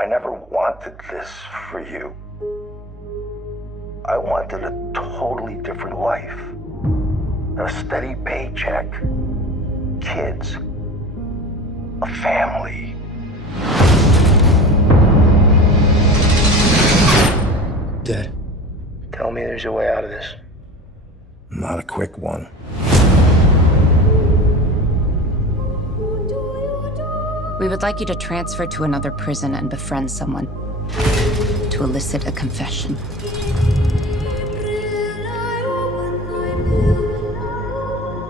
I never wanted this for you. I wanted a totally different life. A steady paycheck, kids, a family. Dad, tell me there's a way out of this. Not a quick one. We would like you to transfer to another prison and befriend someone to elicit a confession.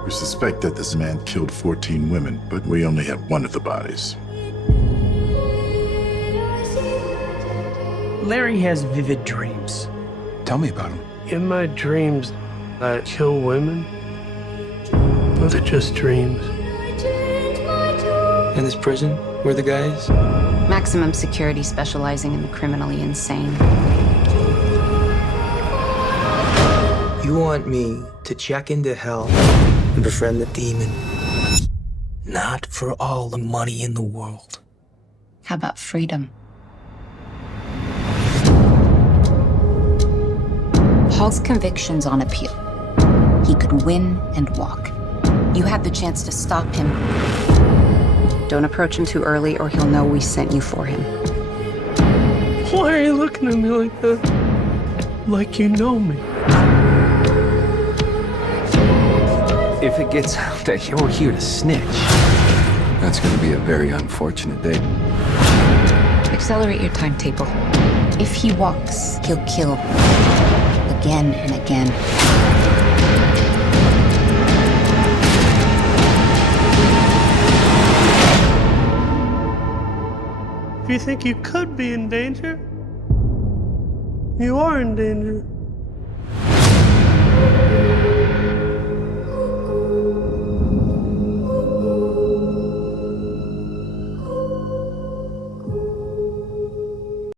We suspect that this man killed 14 women, but we only have one of the bodies. Larry has vivid dreams. Tell me about him. In my dreams, I kill women. Those are just dreams. In this prison, where the guys? Maximum security specializing in the criminally insane. You want me to check into hell and befriend the demon? Not for all the money in the world. How about freedom? Paul's conviction's on appeal. He could win and walk. You had the chance to stop him. Don't approach him too early or he'll know we sent you for him. Why are you looking at me like that? Like you know me. If it gets out that you're here to snitch, that's going to be a very unfortunate day. Accelerate your timetable. If he walks, he'll kill. Again and again. If you think you could be in danger, you are in danger.